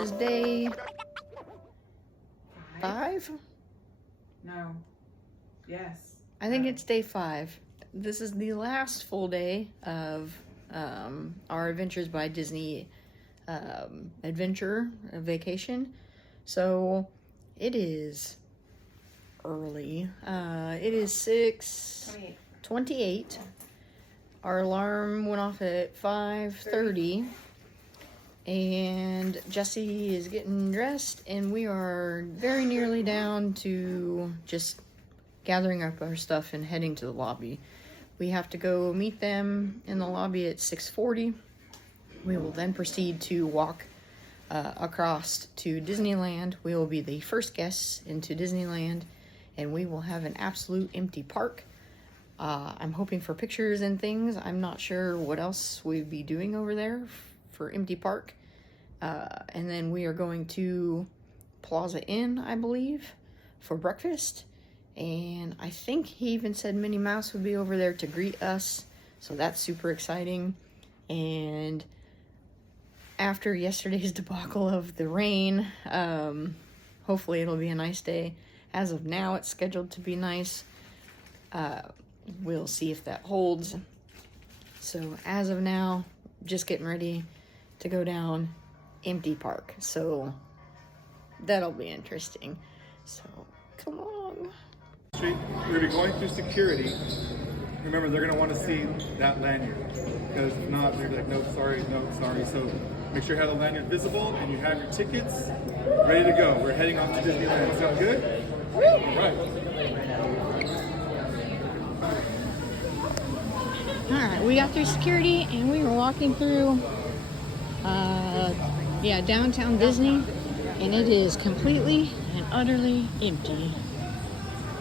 is day 5? No. Yes. I think it's day 5. This is the last full day of our Adventures by Disney adventure vacation. So it is early. It is 6:28. Our alarm went off at 5:30. And Jesse is getting dressed, and we are very nearly down to just gathering up our stuff and heading to the lobby. We have to go meet them in the lobby at 6:40. We will then proceed to walk across to Disneyland. We will be the first guests into Disneyland, and we will have an absolute empty park. I'm hoping for pictures and things. I'm not sure what else we'd be doing over there for empty park. And then we are going to Plaza Inn, I believe, for breakfast. And I think he even said Minnie Mouse would be over there to greet us. So that's super exciting. And after yesterday's debacle of the rain, hopefully it'll be a nice day. As of now, it's scheduled to be nice. We'll see if that holds. So as of now, just getting ready to go down empty park. So that'll be interesting. So come on. We're going to be going through security. Remember, they're going to want to see that lanyard. Because if not, they're like, nope, sorry, nope, sorry. So make sure you have the lanyard visible and you have your tickets ready to go. We're heading off to Disneyland. Sound good? All right. Alright, we got through security and we were walking through downtown Disney, and it is completely and utterly empty.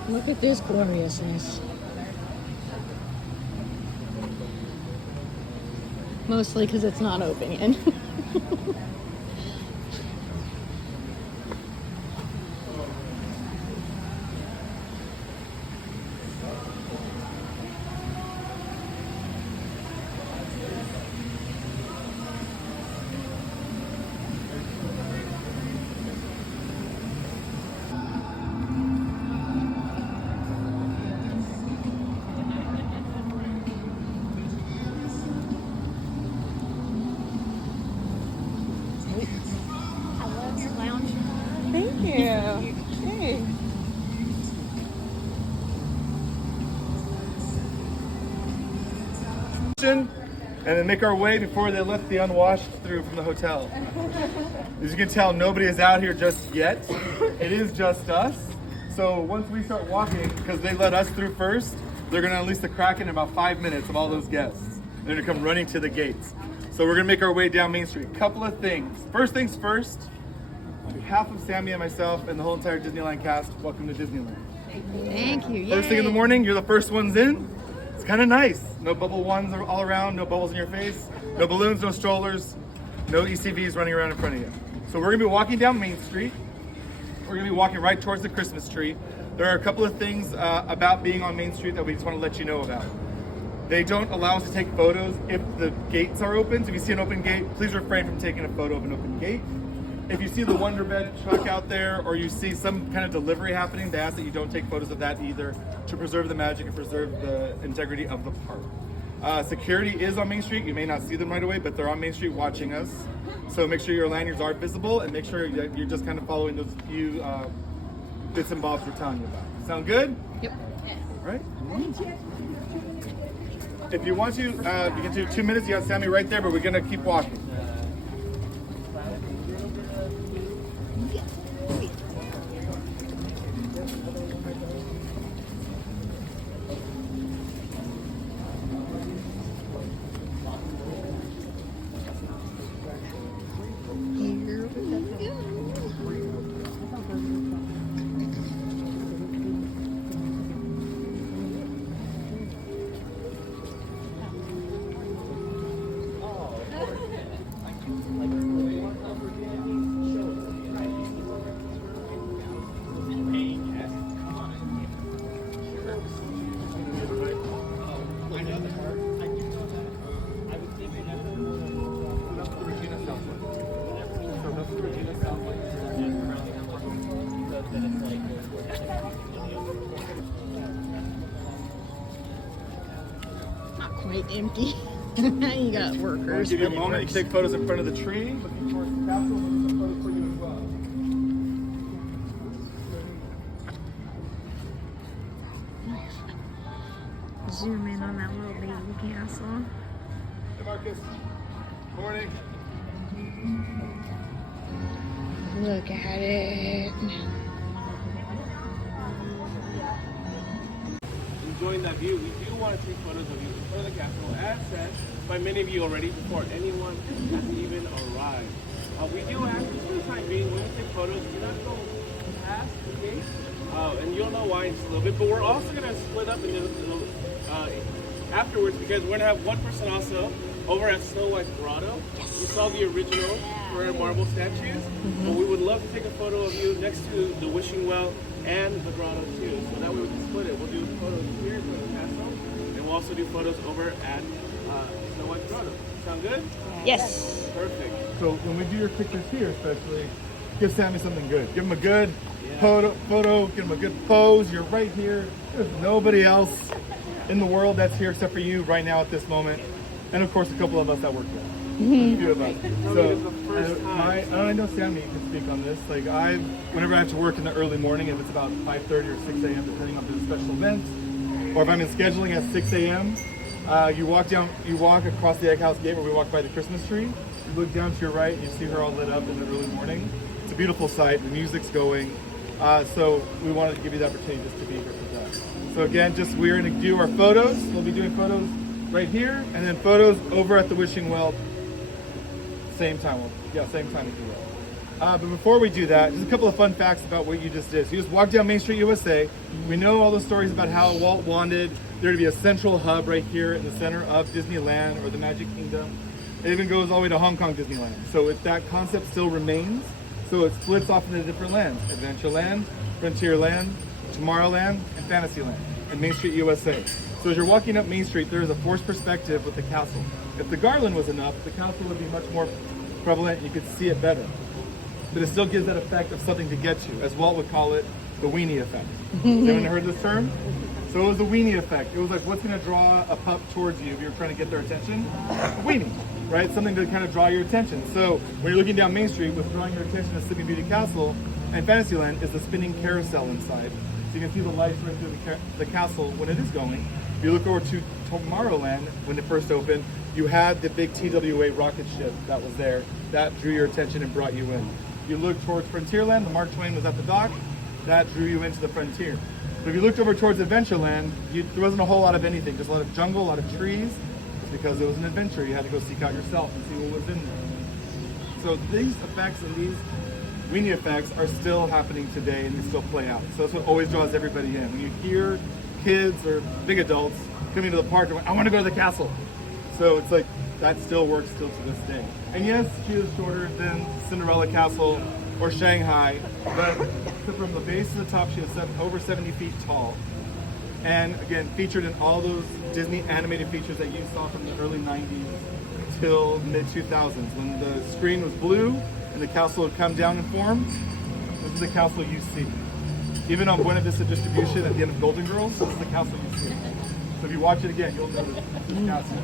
Look at this gloriousness. Mostly because it's not open yet. And then make our way before they let the unwashed through from the hotel. As you can tell, nobody is out here just yet. It is just us. So once we start walking, because they let us through first, they're going to unleash the Kraken in about 5 minutes of all those guests. They're going to come running to the gates. So we're going to make our way down Main Street. Couple of things. First things first, on behalf of Sammy and myself and the whole entire Disneyland cast, welcome to Disneyland. Thank you. First thing in the morning, you're the first ones in. It's kind of nice. No bubble ones all around, no bubbles in your face, no balloons, no strollers, no ECVs running around in front of you. So we're gonna be walking down Main Street. We're gonna be walking right towards the Christmas tree. There are a couple of things about being on Main Street that we just wanna let you know about. They don't allow us to take photos if the gates are open. So if you see an open gate, please refrain from taking a photo of an open gate. If you see the Wonder Bed truck out there, or you see some kind of delivery happening, they ask that you don't take photos of that either, to preserve the magic and preserve the integrity of the park. Security is on Main Street. You may not see them right away, but they're on Main Street watching us. So make sure your lanyards are visible, and make sure that you're just kind of following those few bits and bobs we're telling you about. Sound good? Yep. All right. If you want to, you can do 2 minutes. You got Sammy right there, but we're gonna keep walking. quite empty. You got I'll workers. give you a but it moment. You works. can take photos in front of the tree, looking towards the castle, and some photos for you as well. Zoom in on that little baby castle. Hey Marcus. Morning. Look at it. Enjoying that view, we do want to take photos of you in front of the castle, as said by many of you already before anyone has even arrived. We do ask you for the time being, when we take photos, do not go past the gate, and you'll know why in just a little bit. But we're also going to split up into afterwards, because we're going to have one person also over at Snow White's Grotto. You saw the original for marble statues, but we would love to take a photo of you next to the wishing well and the grotto too. So that way we can split it. We'll do photos here in the castle, and we'll also do photos over at Snow White's Grotto. Sound good? Yes. Perfect. So when we do your pictures here, especially, give Sammy something good. Give him a good photo, give him a good pose. You're right here. There's nobody else in the world that's here except for you right now at this moment. And of course, a couple of us that work there. A few of us. So I know Sammy can speak on this. Like whenever I have to work in the early morning, if it's about 5:30 or 6 a.m., depending on the special events, or if I'm in scheduling at 6 a.m., you walk across the Egg House Gate where we walk by the Christmas tree. You look down to your right, you see her all lit up in the early morning. It's a beautiful sight. The music's going. So we wanted to give you the opportunity just to be here for that. So again, we're going to do our photos. We'll be doing photos right here, and then photos over at the Wishing Well. Same time if you will. But before we do that, just a couple of fun facts about what you just did. So you just walked down Main Street, USA. We know all the stories about how Walt wanted there to be a central hub right here in the center of Disneyland or the Magic Kingdom. It even goes all the way to Hong Kong Disneyland. So that concept still remains. So it splits off into different lands: Adventureland, Frontierland, Tomorrowland, and Fantasyland, and Main Street, USA. So as you're walking up Main Street, there is a forced perspective with the castle. If the garland was enough, the castle would be much more prevalent and you could see it better. But it still gives that effect of something to get to, as Walt would call it, the weenie effect. Has anyone heard this term? So it was the weenie effect. It was like, what's going to draw a pup towards you if you're trying to get their attention? A weenie, right? Something to kind of draw your attention. So when you're looking down Main Street, what's drawing your attention to Sleeping Beauty Castle and Fantasyland is the spinning carousel inside. So you can see the lights right through the castle when it is going. If you look over to Tomorrowland, when it first opened, you had the big TWA rocket ship that was there. That drew your attention and brought you in. You look towards Frontierland, the Mark Twain was at the dock. That drew you into the frontier. But if you looked over towards Adventureland, there wasn't a whole lot of anything. Just a lot of jungle, a lot of trees. It's because it was an adventure. You had to go seek out yourself and see what was in there. So these effects and these weenie effects are still happening today and they still play out. So that's what always draws everybody in. When you hear kids or big adults coming to the park and going, I want to go to the castle. So it's like, that still works still to this day. And yes, she is shorter than Cinderella Castle or Shanghai, but from the base to the top, she is over 70 feet tall. And again, featured in all those Disney animated features that you saw from the early 90s till mid 2000s, when the screen was blue and the castle would come down in form. This is the castle you see. Even on Buena Vista Distribution at the end of Golden Girls, this is the castle you see. So if you watch it again, you'll notice this castle.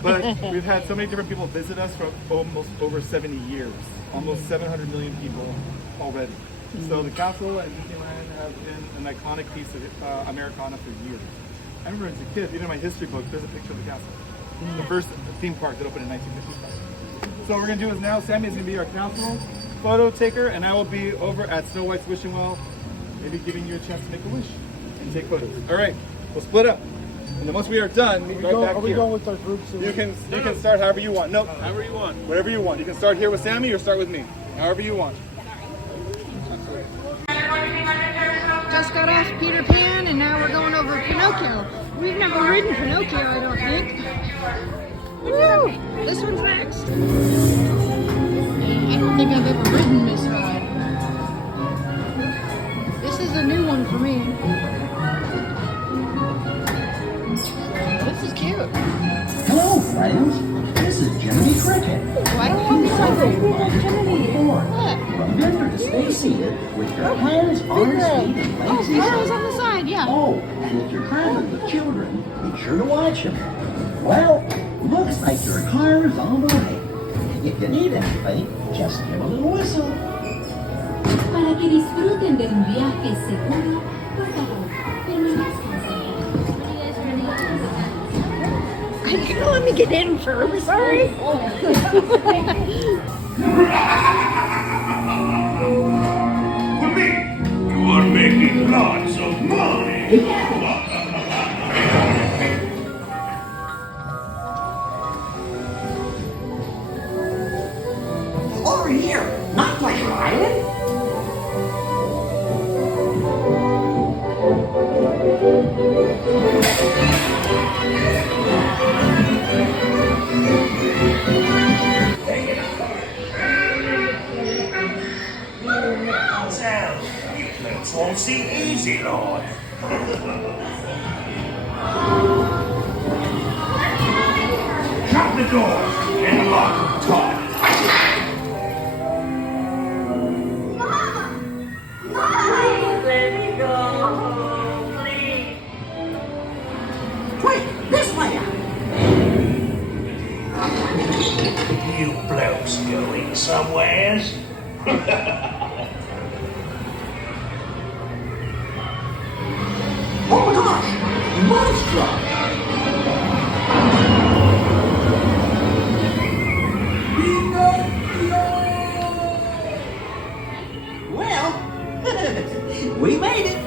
But we've had so many different people visit us for almost over 70 years. Almost 700 million people already. So the castle at Disneyland has been an iconic piece of Americana for years. I remember as a kid, even in my history book, there's a picture of the castle. The first theme park that opened in 1955. So what we're going to do is now, Sammy is going to be our castle photo taker, and I will be over at Snow White's Wishing Well, maybe giving you a chance to make a wish and take photos. All right, we'll split up. And then once we are done, we go back here. Going with our groups? You can start however you want. No, However you want. whatever you want. You can start here with Sammy or start with me. However you want. Just got off Peter Pan and now we're going over Pinocchio. We've never ridden Pinocchio, I don't think. Woo! This one's next. I don't think I've ever ridden this ride. This is a new one for me. This is cute. Hello, friends. This is Jiminy Cricket. Why can't we ride Remember to stay seated with your hands on your feet and legs Oh, Carol's on the side. Yeah. Oh, and if you're traveling with children, be sure to watch them. Well, looks like your car is on the way. If you need anything, just give a little whistle. Para que disfruten de un viaje seguro, por favor, permanezcan sentados. Are you gonna let me get in first? Sorry. You are making lots of money. Over here, not Pleasure Island. It won't seem easy, Lord. Shut the door and lock the top. Quick, this way out. You blokes going somewheres? Oh my gosh, monster! Well, we made it.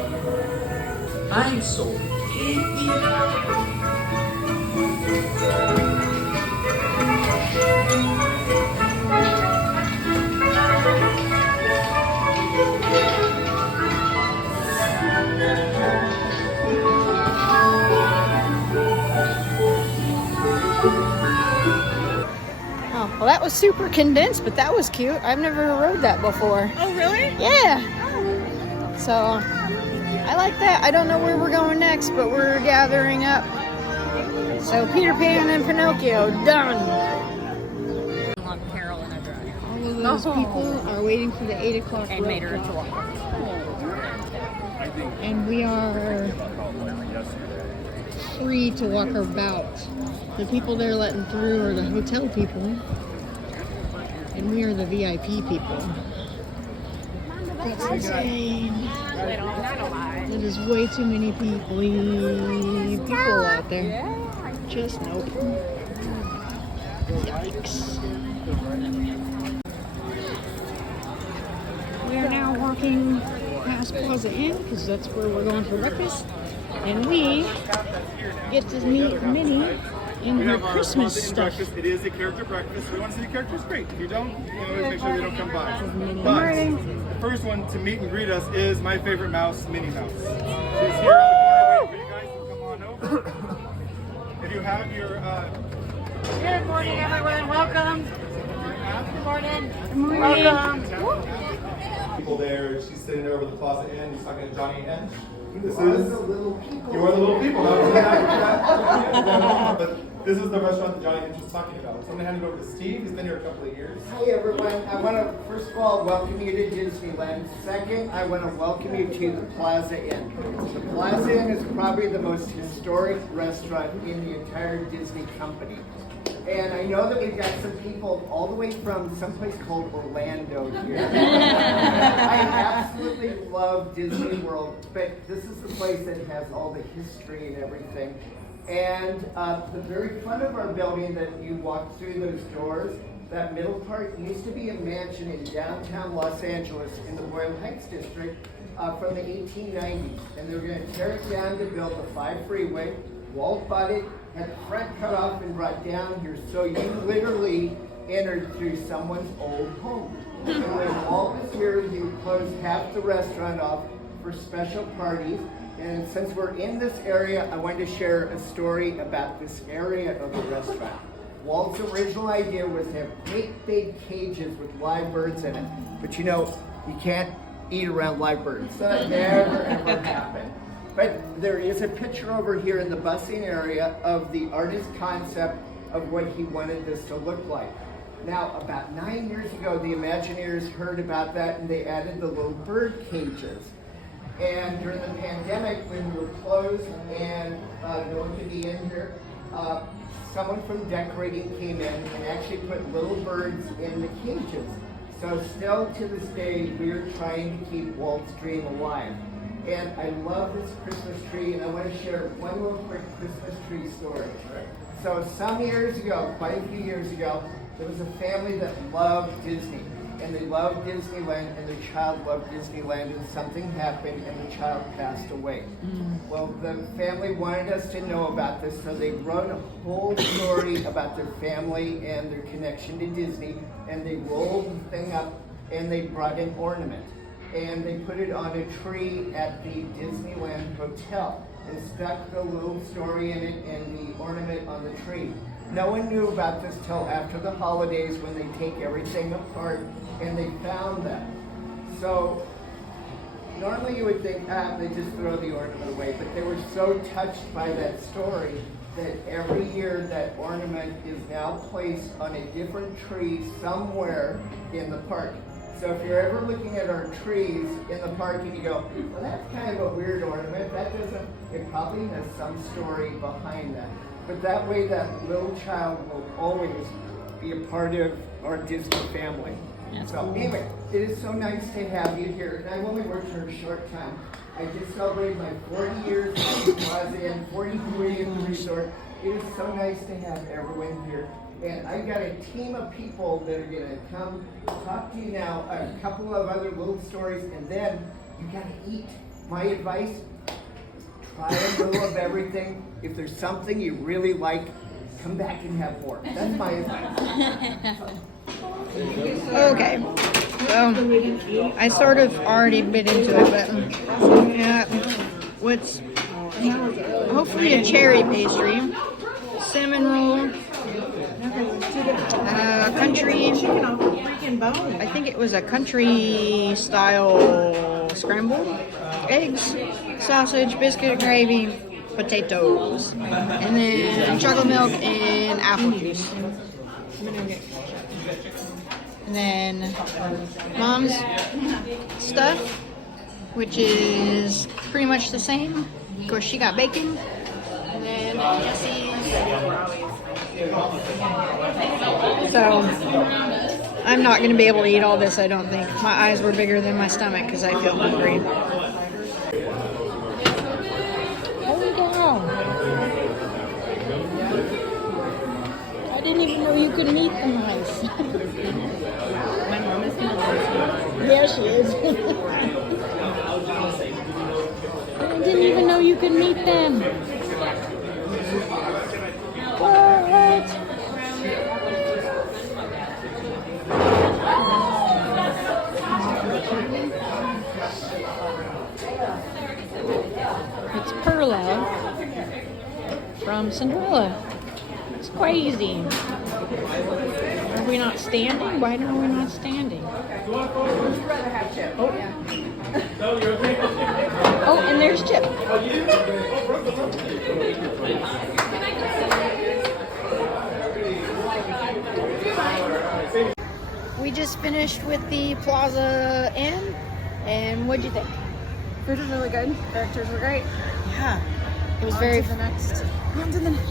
I'm so Oh, well, that was super condensed, but that was cute. I've never rode that before. Oh, really? Yeah. So, I like that. I don't know where we're going next, but we're gathering up. So, Peter Pan and Pinocchio, done. Carol and a drive. All of those people are waiting for the 8 o'clock And made her a tour. And we are free to walk about. The people they're letting through are the hotel people, and we are the VIP people. That's insane. There is way too many people out there. Just nope. Yikes. We are now walking past Plaza Inn because that's where we're going for breakfast, and we get to meet Minnie in her Christmas stuff. Breakfast. It is a character breakfast. We want to see the characters, great. If you don't, always make sure they don't come by. But the first one to meet and greet us is my favorite mouse, Minnie Mouse. She's here on the corner waiting for you guys to come on over. If you have your Good morning, everyone. Welcome. Good morning. Welcome. people there, she's sitting over the Plaza Inn. He's talking to Johnny Hench. This is the little people. You are the little people. But this is the restaurant that Johnny Hench was talking about. So I'm going to hand it over to Steve. He's been here a couple of years. Hi everyone. I want to first of all welcome you to Disneyland. Second, I want to welcome you to the Plaza Inn. The Plaza Inn is probably the most historic restaurant in the entire Disney company. And I know that we've got some people all the way from someplace called Orlando here. I absolutely love Disney World, but this is the place that has all the history and everything. And the very front of our building that you walk through those doors, that middle part used to be a mansion in downtown Los Angeles in the Boyle Heights district from the 1890s. And they were going to tear it down to build the 5 freeway. Walt bought it, had the front cut off and brought down here. So you literally entered through someone's old home. And when Walt was here, he would close half the restaurant off for special parties. And since we're in this area, I wanted to share a story about this area of the restaurant. Walt's original idea was to have great big cages with live birds in it. But you know, you can't eat around live birds. That never ever happened. But there is a picture over here in the busing area of the artist concept of what he wanted this to look like. Now, about 9 years ago, the Imagineers heard about that and they added the little bird cages. And during the pandemic, when we were closed and no one could be in here, someone from decorating came in and actually put little birds in the cages. So still to this day, we're trying to keep Walt's dream alive. And I love this Christmas tree, and I want to share one little quick Christmas tree story. So some years ago, quite a few years ago, there was a family that loved Disney. And they loved Disneyland, and their child loved Disneyland, and something happened, and the child passed away. Well, the family wanted us to know about this, so they wrote a whole story about their family and their connection to Disney, and they rolled the thing up, and they brought an ornament. And they put it on a tree at the Disneyland Hotel, and stuck the little story in it and the ornament on the tree. No one knew about this till after the holidays when they take everything apart and they found that. So normally you would think, they just throw the ornament away, but they were so touched by that story that every year that ornament is now placed on a different tree somewhere in the park. So if you're ever looking at our trees in the park and you go, well, that's kind of a weird ornament, it probably has some story behind that. But that way that little child will always be a part of our Disney family. So anyway, it is so nice to have you here. And I've only worked for a short time. I just celebrated my 40 years at the Plaza Inn, 43 in the resort. It is so nice to have everyone here. And I've got a team of people that are gonna come talk to you now, a couple of other little stories, and then you gotta eat. My advice, try a little of everything. If there's something you really like, come back and have more. That's my advice. Okay, so I sort of already bit into it, but yeah, what's hopefully a cherry pastry, cinnamon roll, country, I think it was a country style scrambled eggs, sausage, biscuit gravy, potatoes, and then chocolate milk and apple juice. And then Mom's stuff, which is pretty much the same. Of course, she got bacon. And then Jesse's. So I'm not going to be able to eat all this, I don't think. My eyes were bigger than my stomach because I feel hungry. Holy cow. I didn't even know you could meet the mice. My mom is going to There she is. I didn't even know you could meet them. What? It's Perla from Cinderella. It's crazy. Are we not standing? Why are we not standing? Oh, and there's Chip. We just finished with the Plaza Inn, and what'd you think? Food was really good. Characters were great. Yeah, it was very.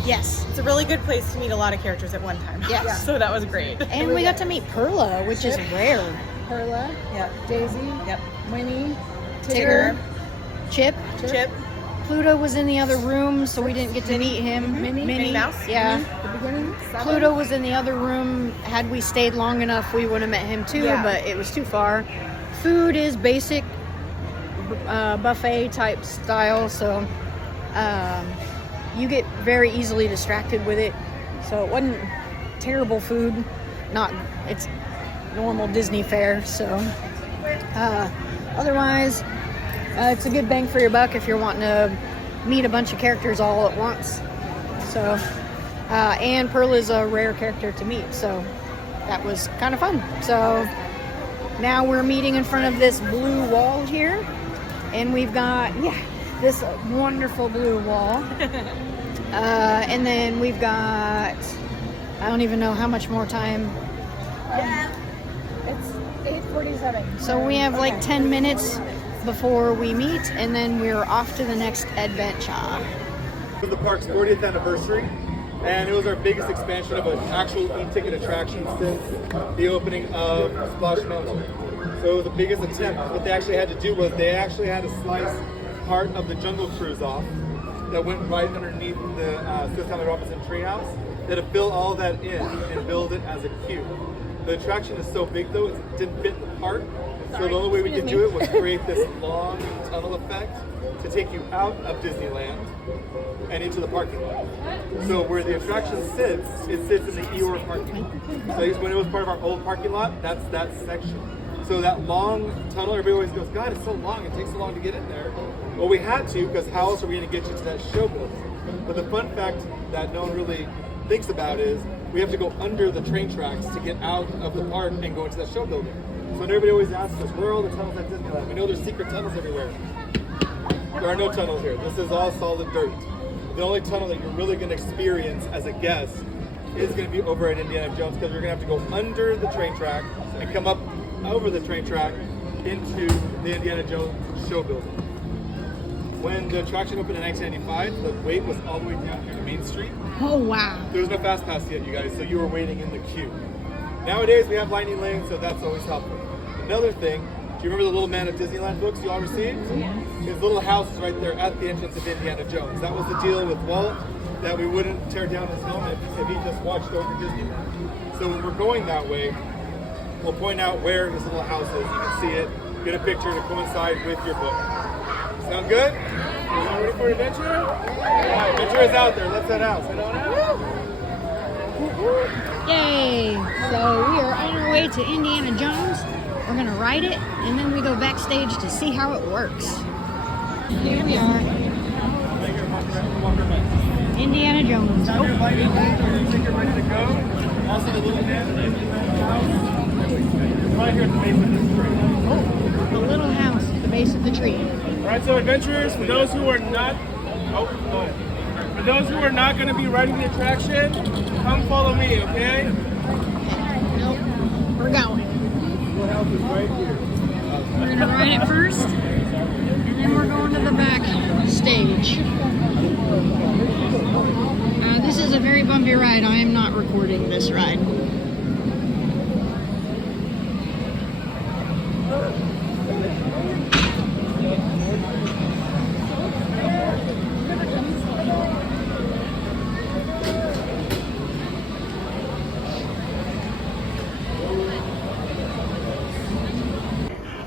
Yes, It's a really good place to meet a lot of characters at one time. Yes. So that was great. and we got to meet Perla, which is rare. Perla, Yep. Daisy, Yep. Winnie, Tigger, Chip. Chip. Pluto was in the other room, so we didn't get to meet him. Minnie Mouse. Yeah. the beginning, Seven. Pluto was in the other room. Had we stayed long enough, we would have met him too, Yeah. but it was too far. Food is basic buffet type style, so you get very easily distracted with it. So it wasn't terrible food. It's normal Disney fare. So otherwise, it's a good bang for your buck if you're wanting to meet a bunch of characters all at once. So, and Pearl is a rare character to meet, so that was kind of fun. So now we're meeting in front of this blue wall here, and we've got, this wonderful blue wall. And then we've got, I don't even know how much more time. It's 8:47. So we have like 10 minutes before we meet, and then we're off to the next adventure. It was the park's 40th anniversary, and it was our biggest expansion of an actual e-ticket attraction since the opening of Splash Mountain. So it was the biggest attempt. What they actually had to do was they actually had to slice part of the Jungle Cruise off that went right underneath the Swiss Family Robinson treehouse. They had to fill all that in and build it as a cube. The attraction is so big though, it didn't fit the park. So the only way we could do it was create this long tunnel effect to take you out of Disneyland and into the parking lot. So where the attraction sits, it sits in the Eeyore parking lot. So when it was part of our old parking lot, that's that section. So that long tunnel, everybody always goes, God, it's so long, it takes so long to get in there. Well, we had to, because how else are we going to get you to that show building? But the fun fact that no one really thinks about is we have to go under the train tracks to get out of the park and go into that show building. So everybody always asks us, where are all the tunnels at Disneyland? We know there's secret tunnels everywhere. There are no tunnels here. This is all solid dirt. The only tunnel that you're really going to experience as a guest is going to be over at Indiana Jones, because we're going to have to go under the train track and come up over the train track into the Indiana Jones show building. When the attraction opened in 1995, the wait was all the way down here to Main Street. Oh, wow. There was no fast pass yet, you guys, so you were waiting in the queue. Nowadays, we have lightning lanes, so that's always helpful. Another thing, do you remember the Little Man of Disneyland books you all received? His little house is right there at the entrance of Indiana Jones. That was the deal with Walt, that we wouldn't tear down his home if he just watched over Disneyland. So when we're going that way, we'll point out where his little house is. You can see it, get a picture to coincide with your book. Sound good? You ready for adventure? Yeah, adventure is out there. Let's head out. Head on out. Yay! So we are on our way to Indiana Jones. We're gonna ride it, and then we go backstage to see how it works. Here we are. Indiana Jones. Have your lighting ticket ready to go. Also the Little Man right here at the base of this tree. Oh, the little house at the base of the tree. All right, so adventurers, for those who are not, for those who are not going to be riding the attraction, come follow me, okay? Nope, we're going. Little house is right here. We're gonna ride it first, and then we're going to the back stage. This is a very bumpy ride. I am not recording this ride.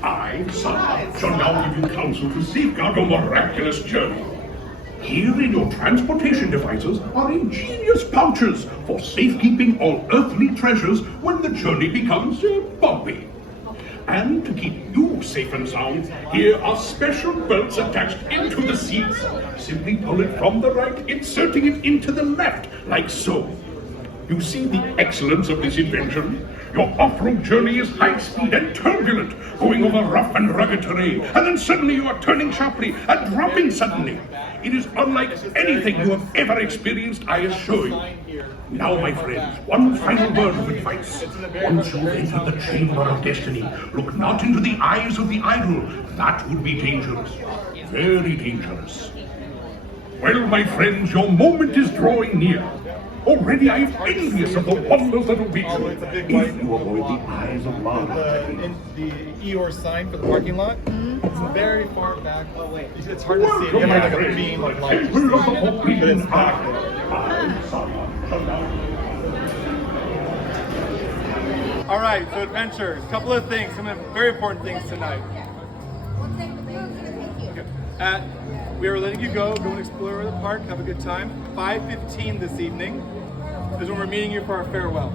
I, son, shall now give you counsel to safeguard your miraculous journey. Here in your transportation devices are ingenious pouches for safekeeping all earthly treasures when the journey becomes bumpy. And to keep you safe and sound, here are special belts attached into the seats. Simply pull it from the right, inserting it into the left, like so. You see the excellence of this invention? Your off-road journey is high-speed and turbulent, going over rough and rugged terrain, and then suddenly you are turning sharply and dropping suddenly. It is unlike anything you have ever experienced, I assure you. Now, my friends, one final word of advice. Once you enter the chamber of destiny, look not into the eyes of the idol. That would be dangerous. Very dangerous. Well, my friends, your moment is drawing near. Already I am envious of the wonders that await you. If you avoid the eyes of love. The Eeyore sign for the parking lot. It's very far back. Oh wait, it's hard to see. You have like a beam of light, but it's back there. All right, so adventures. A couple of things, some very important things tonight. Okay. We are letting you go and explore the park, have a good time. 5:15 this evening is when we're meeting you for our farewell.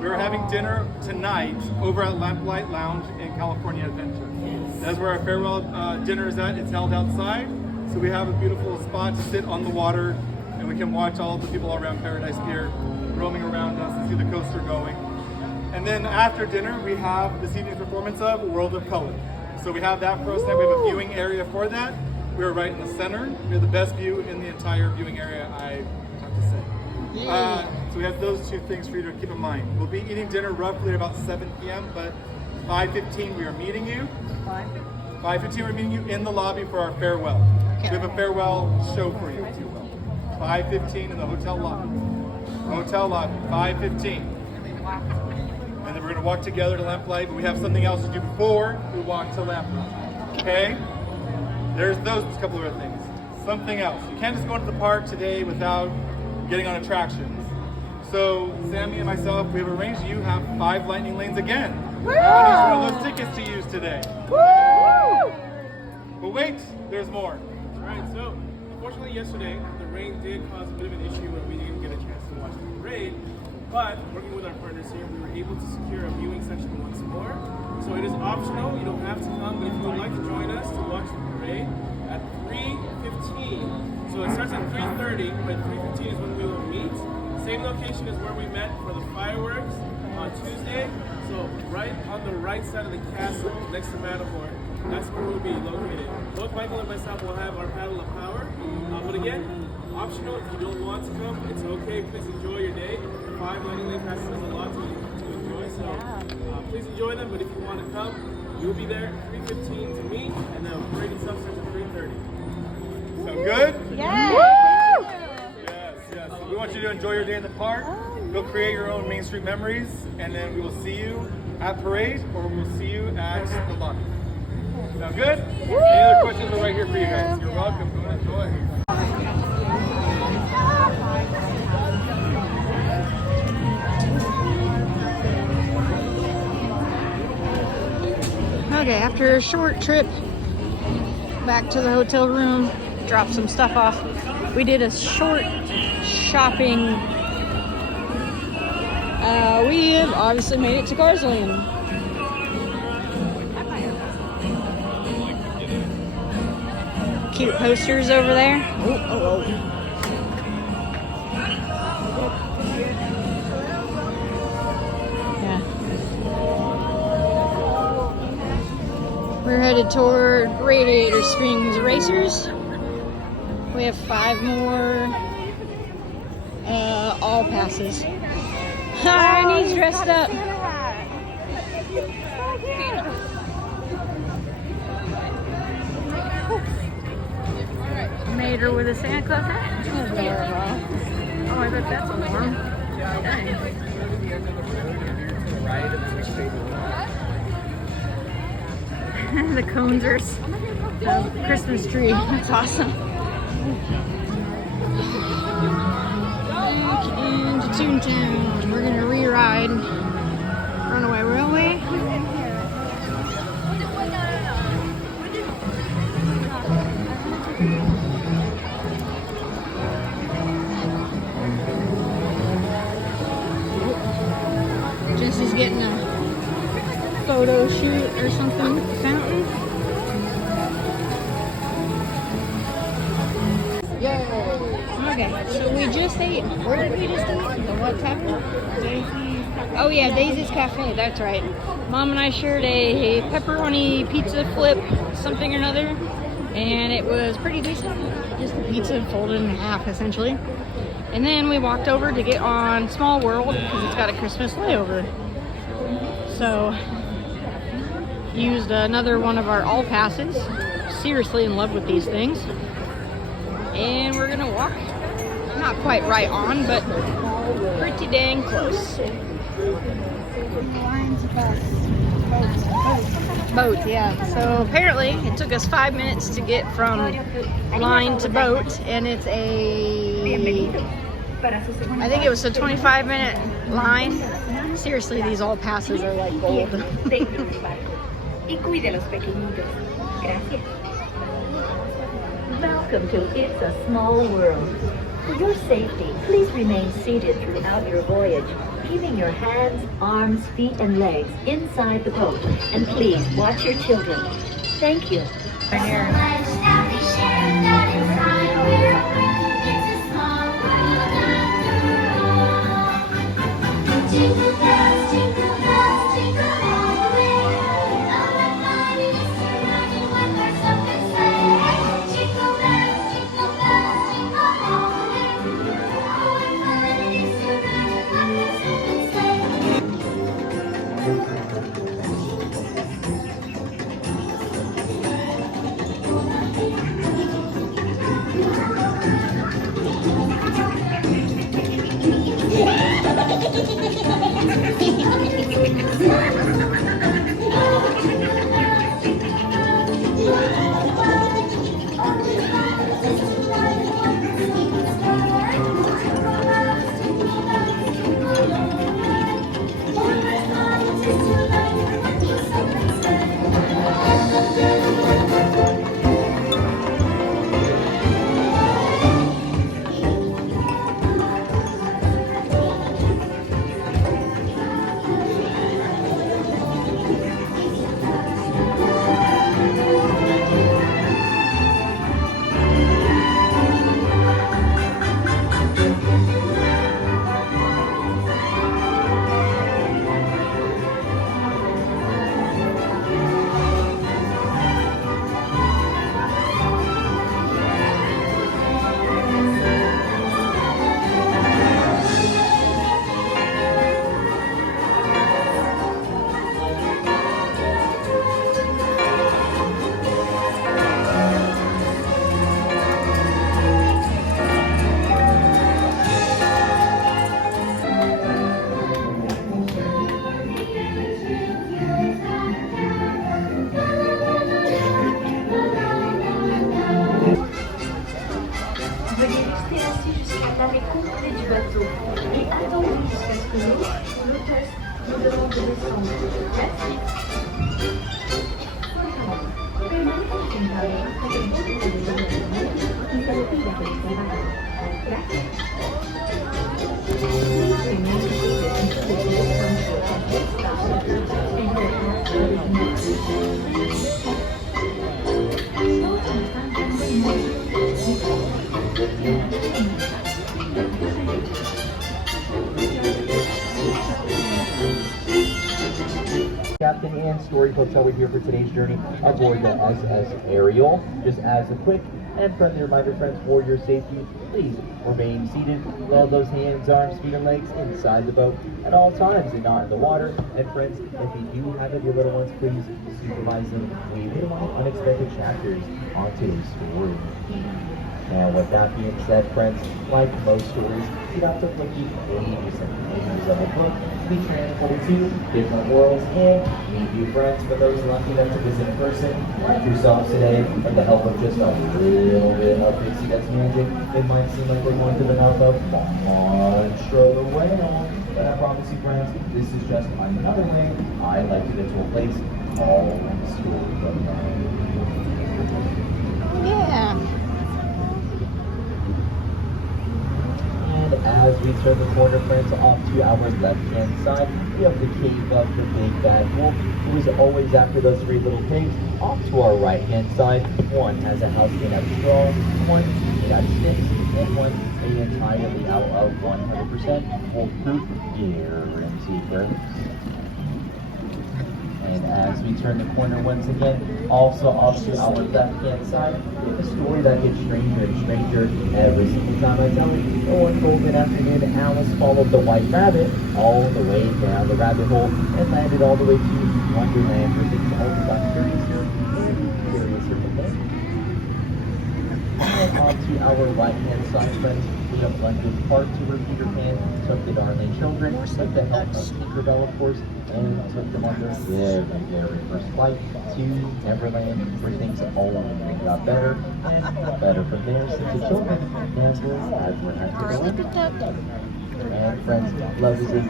We're having dinner tonight over at Lamplight Lounge in California Adventure. That's where our farewell dinner is at. It's held outside, so we have a beautiful spot to sit on the water, and we can watch all of the people around Paradise Pier roaming around us and see the coaster going. And then after dinner, we have this evening's performance of World of Color. So we have that for us tonight. We have a viewing area for that. We're right in the center. We have the best view in the entire viewing area, I have to say. So we have those two things for you to keep in mind. We'll be eating dinner roughly about 7 p.m., but 5:15 we are meeting you. 5:15, we're meeting you in the lobby for our farewell. So we have a farewell show for you, if you will. 5:15 in the hotel lobby. Hotel lobby, 5:15. And then we're gonna walk together to Lamplight, but we have something else to do before we walk to Lamplight. Okay? There's those couple of other things. Something else. You can't just go into the park today without getting on attractions. So Sammy and myself, we have arranged you have 5 lightning lanes again. Woo! On each one of those tickets to use today. Woo! But wait, there's more. All right, so unfortunately yesterday, the rain did cause a bit of an issue where we didn't get a chance to watch the parade. But working with our partners here, we were able to secure a viewing section once more. So it is optional, you don't have to come, but if you would like to join us to watch the parade at 3:15. So it starts at 3:30, but 3:15 is when we will meet. Same location as where we met for the fireworks on Tuesday. So right on the right side of the castle, next to Matterhorn, that's where we'll be located. Both Michael and myself will have our paddle of power. But again, optional. If you don't want to come, it's okay. Please enjoy your day. 5 lightning lane passes is a lot to enjoy, so please enjoy them. But if you want to come, you'll be there at 3:15 to meet, and the parade itself starts at 3:30. Sound good? Yeah. Yes, yes. So we want you to enjoy your day in the park. Go create your own Main Street memories, and then we will see you at parade, or we'll see you at the lobby. Sound good? Any other questions? We're right here for you guys. You're welcome. Go and enjoy. Okay, after a short trip back to the hotel room, dropped some stuff off. We did a short shopping. We have obviously made it to Cars Land. Cute posters over there. Yeah. We're headed toward Radiator Springs Racers. We have 5 more all passes. Hi, he's dressed up. Made her with a Santa Claus hat. Oh, I bet that's warm. The cones are a Christmas tree. That's awesome. Back into Toontown. We're gonna re-ride Runaway Railway. Jesse's getting a photo shoot or something with the fountain. Okay, so we just ate. Where did we just eat? The what cafe? Daisy's. Oh yeah, Daisy's Cafe. That's right. Mom and I shared a pepperoni pizza flip, something or another, and it was pretty decent. Just the pizza folded in half, essentially. And then we walked over to get on Small World because it's got a Christmas layover. So used another one of our all passes. Seriously in love with these things. And we're gonna walk, not quite right on, but pretty dang close. Boat, yeah. So apparently it took us 5 minutes to get from line to boat, and it's I think it was a 25-minute line. Seriously, these all passes are like gold. Welcome to It's a Small World. For your safety, please remain seated throughout your voyage, keeping your hands, arms, feet, and legs inside the boat. And please watch your children. Thank you. Jingle bells, jingle bells, jingle all the way. Oh, what fun it is to ride in one horse open sleigh. Jingle bells, jingle all the way. Oh, what fun it is to ride in one horse open sleigh. complet du bateau. Et attendez jusqu'à ce que l'eau, l'hôtesse, nous demande de descendre. Merci. Captain and Story Hotel, we're here for today's journey aboard the SS Ariel. Just as a quick and friendly reminder, friends, for your safety, please remain seated. All those hands, arms, feet, and legs inside the boat at all times and not in the water. And friends, if you do have your little ones, please supervise them. We minimize unexpected chapters on today's story. And with that being said, friends, like most stories, you have to flip you pages and pages of a book to be transported to different worlds and meet new friends. For those lucky enough to visit in person, like yourselves today, with the help of just a little bit of Pixie Dust magic, it might seem like we're going to the mouth of Monstro the Whale. But I promise you, friends, this is just another way I like to get to a place called Storyland. Yeah. As we turn the corner, friends, off to our left-hand side, we have the cave of the big bad wolf, who is always after those three little pigs. Off to our right-hand side, one has a house made out of straw, one made out of sticks, and one made entirely out of 100% wolf poop guarantee, friends. And as we turn the corner once again, also off to our left-hand side, we have a story that gets stranger and stranger every single time I tell it. One golden afternoon, Alice followed the white rabbit all the way down the rabbit hole and landed all the way to Wonderland, where things all got curiouser and curiouser from there. And on to our right-hand side, friends, we have London Park to where Peter Pan took the darling children with the help of Tinkerbell, of course, and took them on their very first flight to Neverland, where things only got better and better from there, since the children never had to have to go. And friends, love is a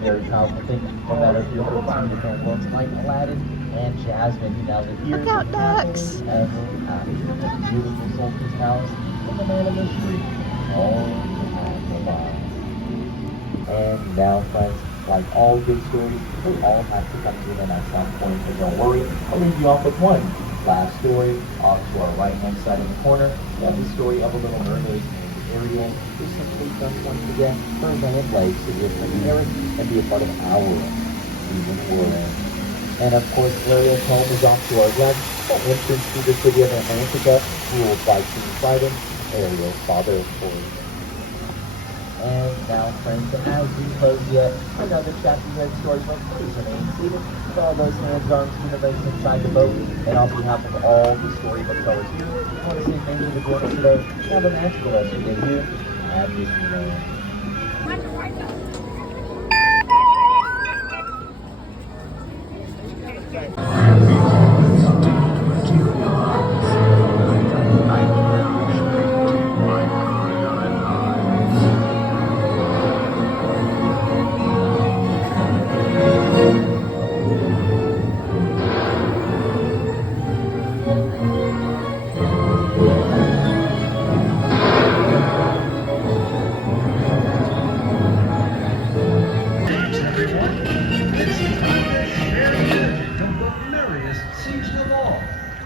very powerful thing. No matter if you're from different worlds like Aladdin and Jasmine, who now live here. Look out, ducks! Ever after the beautiful Sultan's palace and the man of mystery. All at the bottom. And now, friends, like all good stories, they all have to come to an end at some point. But don't worry, I'll leave you off with one last story. Off to our right-hand side in the corner, we have the story of a little mermaid named Ariel, who simply just wants to get her giant legs to be a parent and be a part of our human world. And of course, Ariel's home is off to our left, the entrance to the city of Atlantica, ruled by King Trident, Ariel's father, of course. And now, friends, as we close yet another chapter here in Storybook, please remain seated with all those hands, arms, feet, and legs inside the boat. And on behalf of all the Storybook tellers here, I want to say thank you for joining us today. Have a magical rest of your day here at Disneyland.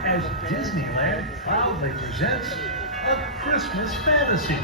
As Disneyland proudly presents A Christmas Fantasy.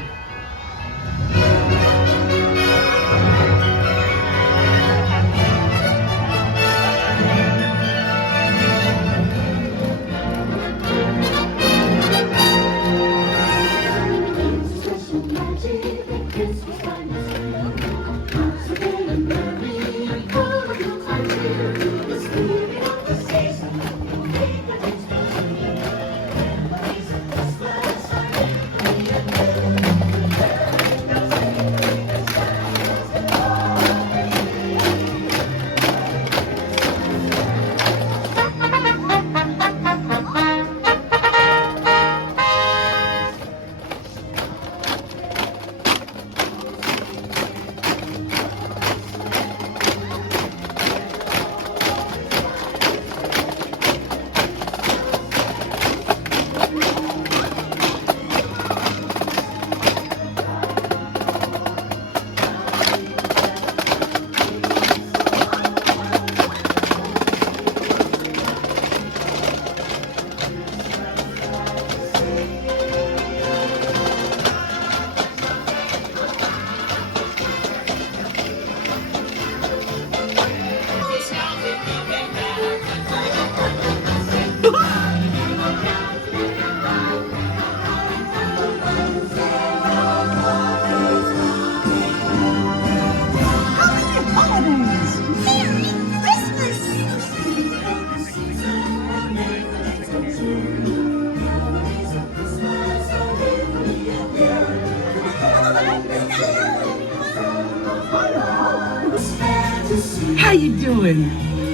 you doing?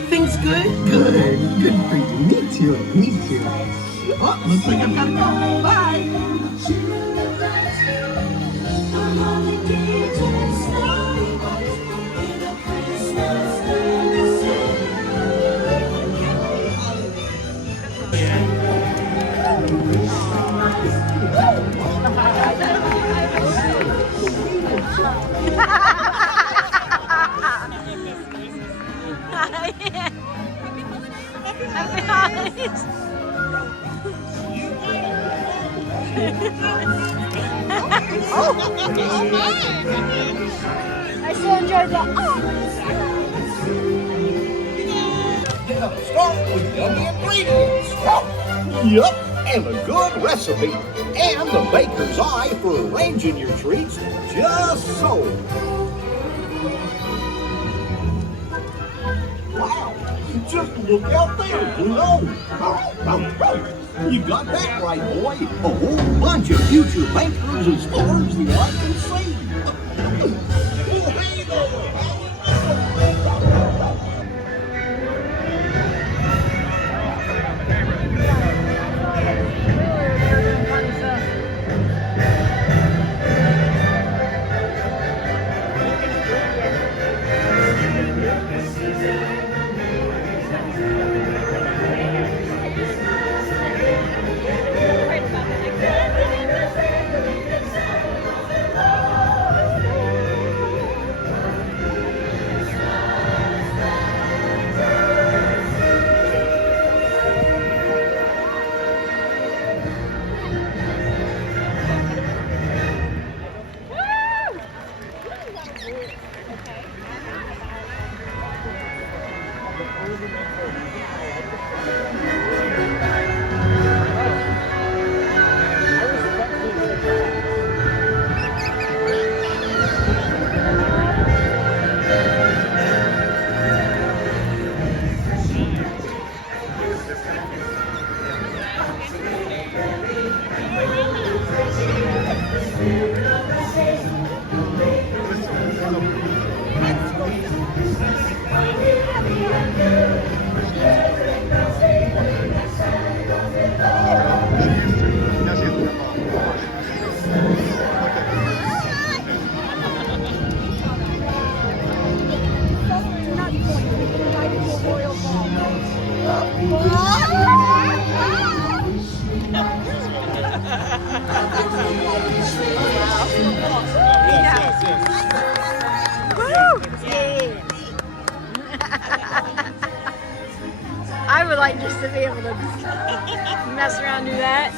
Things good? Good. Good for you. Me too. Me too. Oh, looks like I've got to go. Bye. I so enjoyed that. Start with yummy ingredients. Yup, and a good recipe. And the baker's eye for arranging your treats just so. Wow, just look out there, Pluto. You got that right, boy. A whole bunch of future bakers as far as the eye can see. Oh, hey there. I would like just to be able to mess around and do that.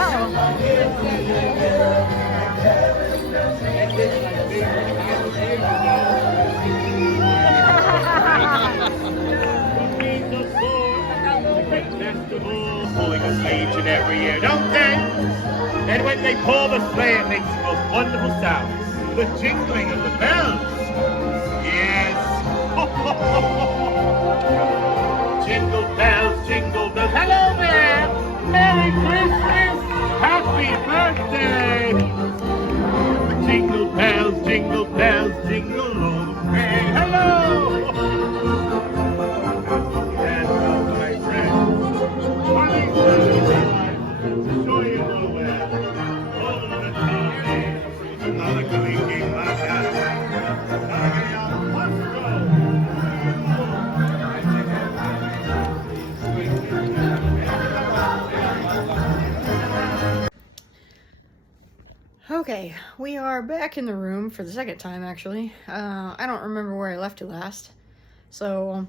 Oh. they? Don't they? And when they pull the sleigh, it makes the most wonderful sounds. The jingling of the bells. Yes. Jingle bells, jingle bells. Hello there. Merry Christmas. Happy birthday. Jingle bells, jingle all the way. Hello. And my friend. Show you nowhere. All the TV. Not a clinking like that. Okay, we are back in the room for the second time, actually. I don't remember where I left it last. So,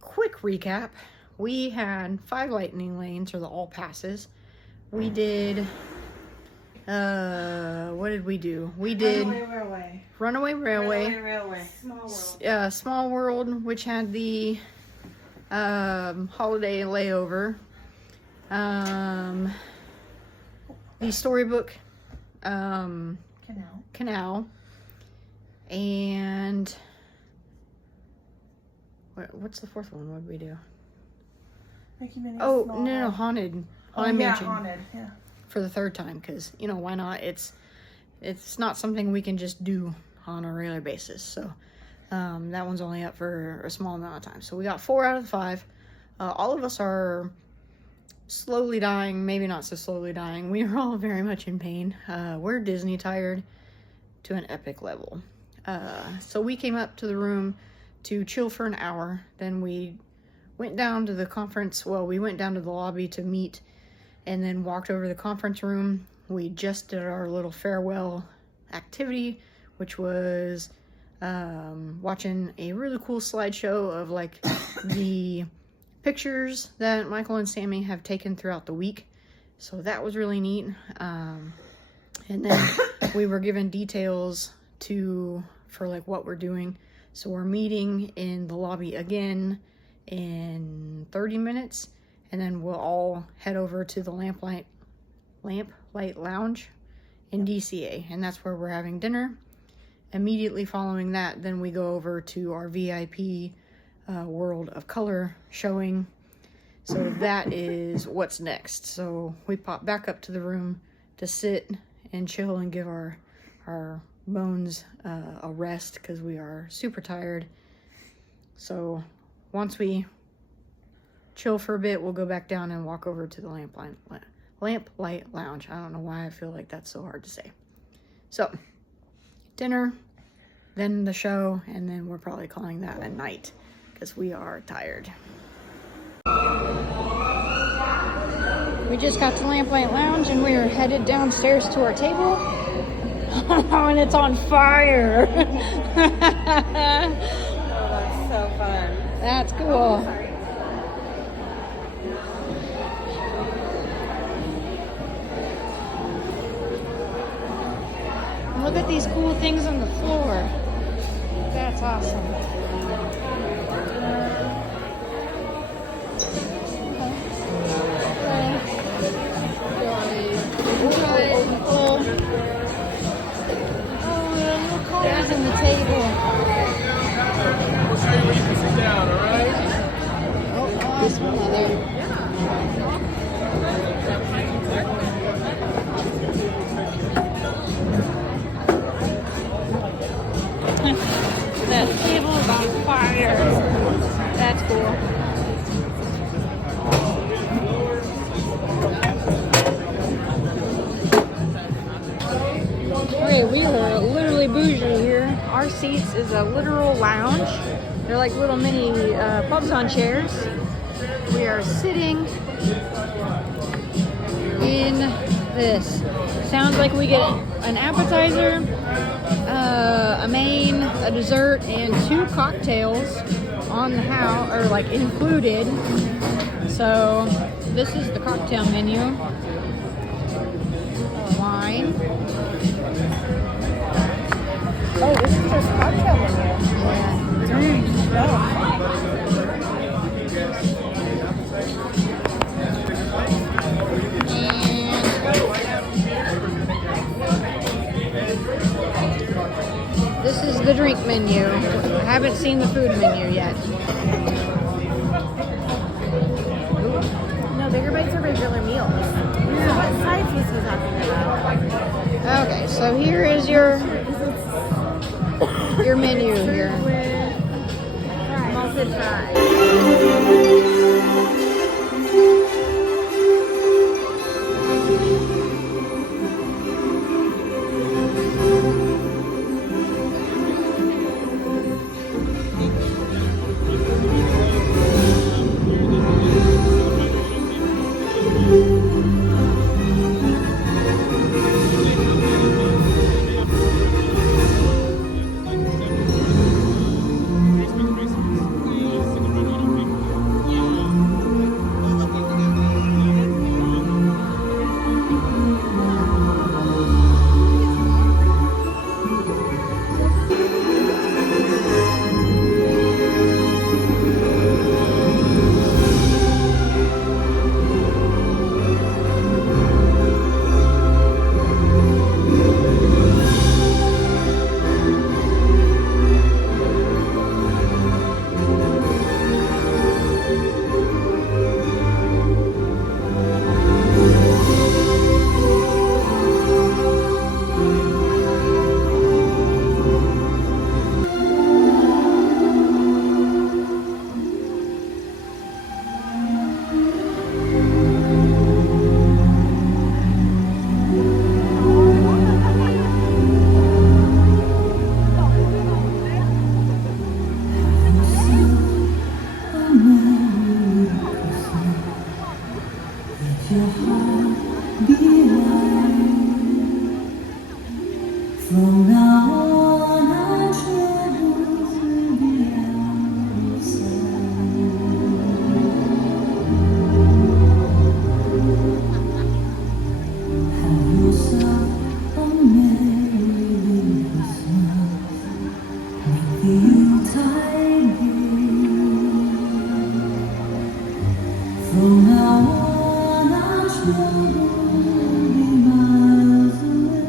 quick recap. We had 5 lightning lanes, or the all passes. We did, what did we do? We did Runaway Railway. Small World, which had the holiday layover. The Storybook Canal, and what's the fourth one? What did we do? Oh, no, Haunted Mansion. Haunted, yeah. For the third time, because, you know, why not? It's not something we can just do on a regular basis, so that one's only up for a small amount of time. So we got 4 out of the 5. All of us are slowly dying, maybe not so slowly dying. We are all very much in pain. We're Disney tired to an epic level. So we came up to the room to chill for an hour. Then we went down to the conference. Well, we went down to the lobby to meet and then walked over to the conference room. We just did our little farewell activity, which was watching a really cool slideshow of like the pictures that Michael and Sammy have taken throughout the week. So that was really neat. And then we were given details for like what we're doing. So we're meeting in the lobby again in 30 minutes. And then we'll all head over to the Lamplight Lounge in DCA. And that's where we're having dinner. Immediately following that, then we go over to our VIP World of Color showing. So that is what's next. So we pop back up to the room to sit and chill and give our bones a rest because we are super tired. So once we chill for a bit, we'll go back down and walk over to the Lamplight Lounge. I don't know why I feel like that's so hard to say. So dinner, then the show, and then we're probably calling that a night because we are tired. We just got to Lamplight Lounge and we are headed downstairs to our table. And it's on fire. Oh, that's so fun. That's cool. Look at these cool things on the floor. That's awesome. Cars in the table. We'll show you where you can sit down, alright? Oh, that's one other. That table is on fire. That's cool. Okay, we are literally bougie here. Our seats is a literal lounge. They're like little mini pubs on chairs. We are sitting in this. Sounds like we get an appetizer, a main, a dessert, and 2 cocktails on the house, or like included. So this is the cocktail menu. Wine. Oh, this is just cocktail menu. And This is the drink menu. I haven't seen the food menu yet. No, bigger bites are regular meals. So what side piece are you talking about? Okay, so here is your menu here. Malted fries. From now on, our troubles will be out of sight. Have yourself a merry little Christmas with the Yuletide gay. From now on, our troubles will be miles away.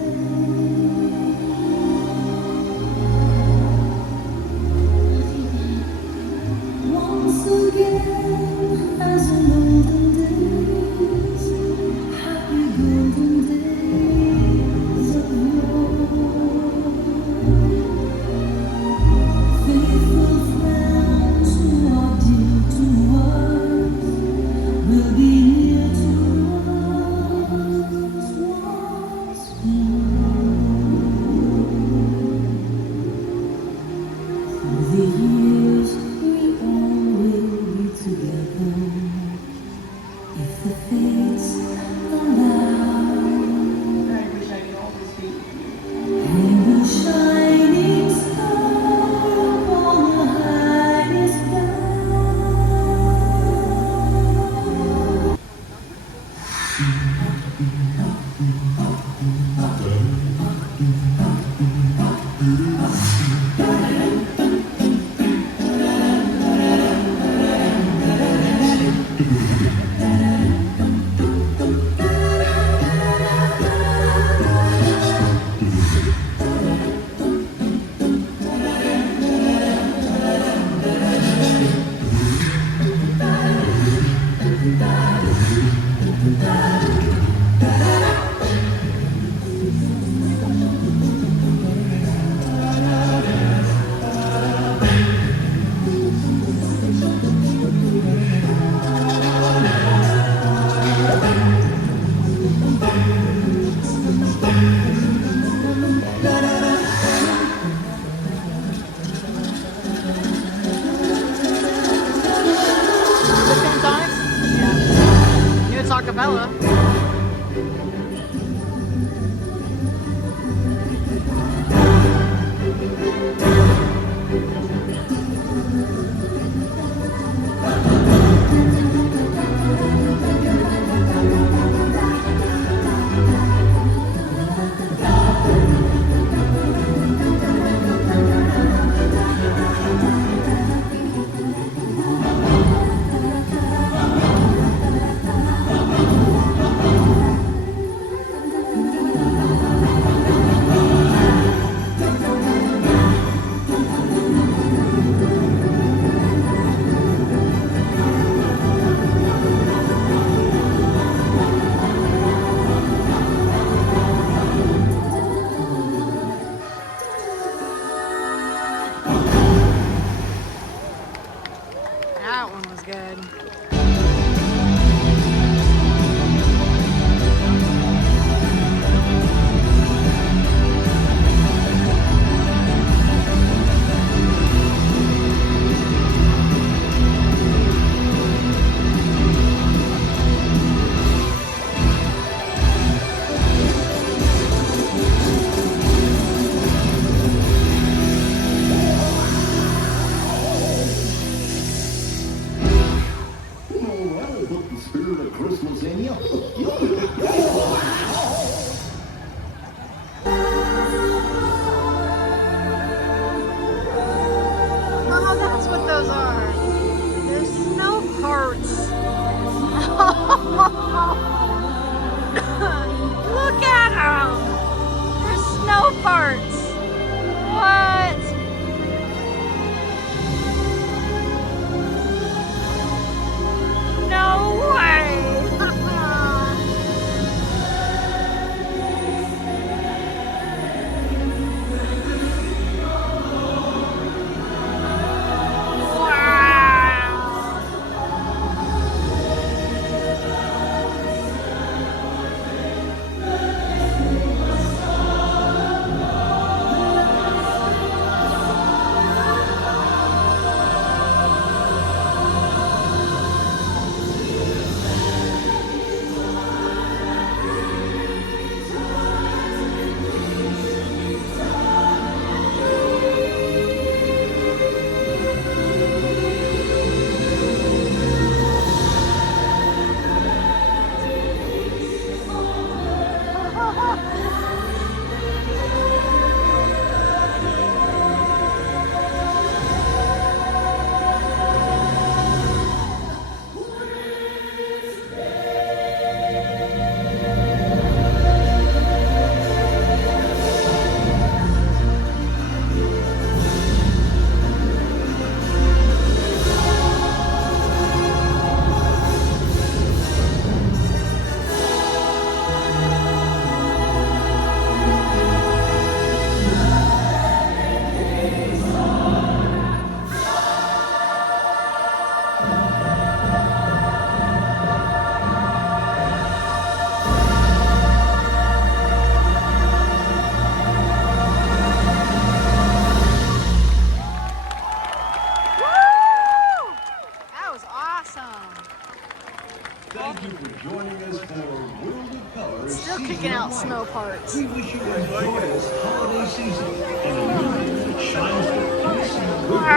season in a new that shines with peace and goodwill.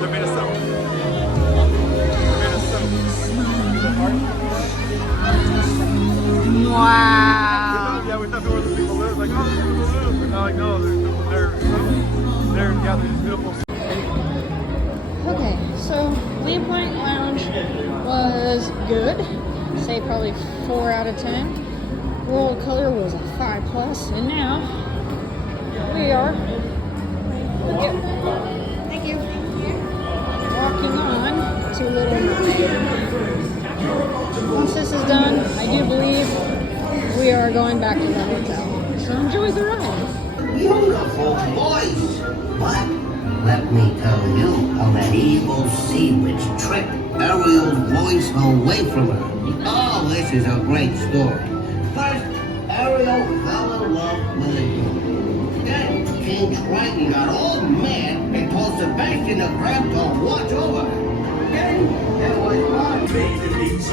They're made of soap. They're made of soap. The heart. Wow. Yeah, we thought they were the big balloons. Like, oh, they're balloons. But now, like, no, they're these beautiful. Okay, so Lamplight Lounge was good. Say probably 4 out of 10. World of Color was a 5+, and now we are. Thank you. Walking on to Little Mermaid. Once this is done, I do believe we are going back to the hotel. So enjoy the ride. Beautiful voice. But let me tell you how that evil sea witch tricked Ariel's voice away from her. Oh, this is a great story. First, Ariel fell in love with a dude. Then King Triton got all mad and told Sebastian the Crab to watch over her. Then there was one. What is this?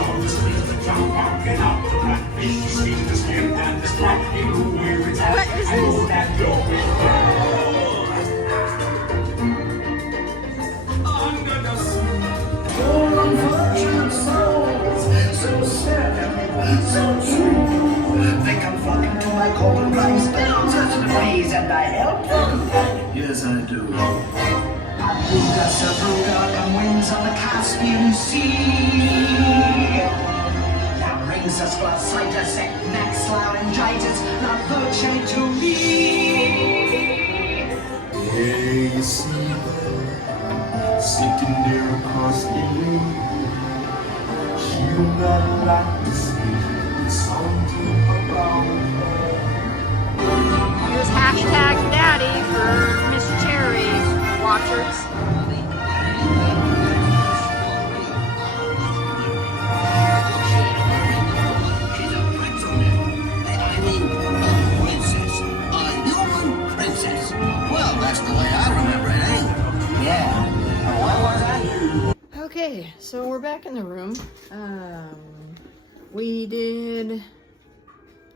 Unfortunate souls, so sad, so true. They come flocking to my golden rice, touching the breeze, and I help them. Yes, I do. Abuga, Sabuga, and winds on the Caspian Sea. Now brings us glossitis, next laryngitis, not virtue to me. Yeah, you see her sitting there across the room. She don't got a lot to say, something about her. Here's hashtag daddy for Miss Cherry watchers. She's a princess. I mean, a princess. A human princess. Well, that's the way I remember it, eh? Yeah. What was I? Okay, so we're back in the room. We did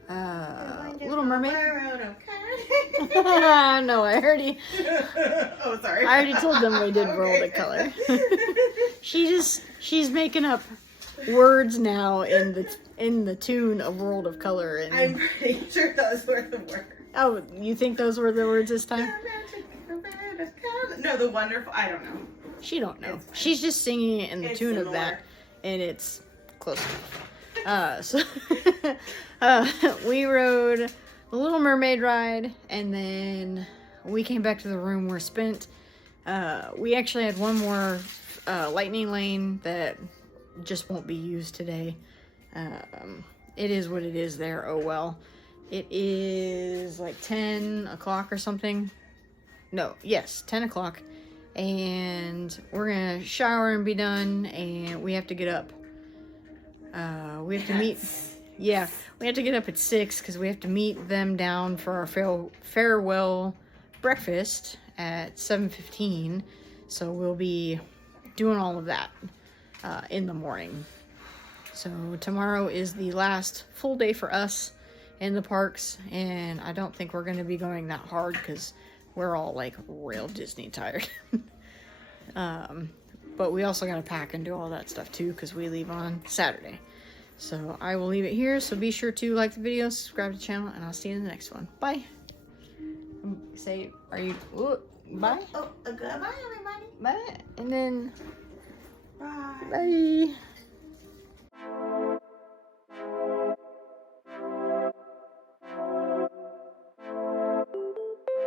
Little Mermaid. No, I already. Oh, sorry. I already told them we did World of Color. She's making up words now in the tune of World of Color. And I'm pretty sure those were the words. oh, you think those were the words this time? No, the wonderful. I don't know. She don't know. She's just singing it in the It's tune the of lore. that, and it's close enough. So we rode the Little Mermaid ride, and then we came back to the room. We're spent. We actually had one more lightning lane that just won't be used today. It is what it is there. Oh well. It is like 10 o'clock or something. No, yes, 10 o'clock. And we're gonna shower and be done, and we have to get up. We have to meet. Yeah, we have to get up at 6 because we have to meet them down for our farewell breakfast at 7:15. So we'll be doing all of that in the morning. So tomorrow is the last full day for us in the parks, and I don't think we're gonna be going that hard because we're all like real Disney tired. But we also gotta pack and do all that stuff too because we leave on Saturday. So I will leave it here. So be sure to like the video, subscribe to the channel, and I'll see you in the next one. Bye. Say, are you? Ooh, bye. Oh, goodbye, everybody. Bye. And then. Bye. Bye.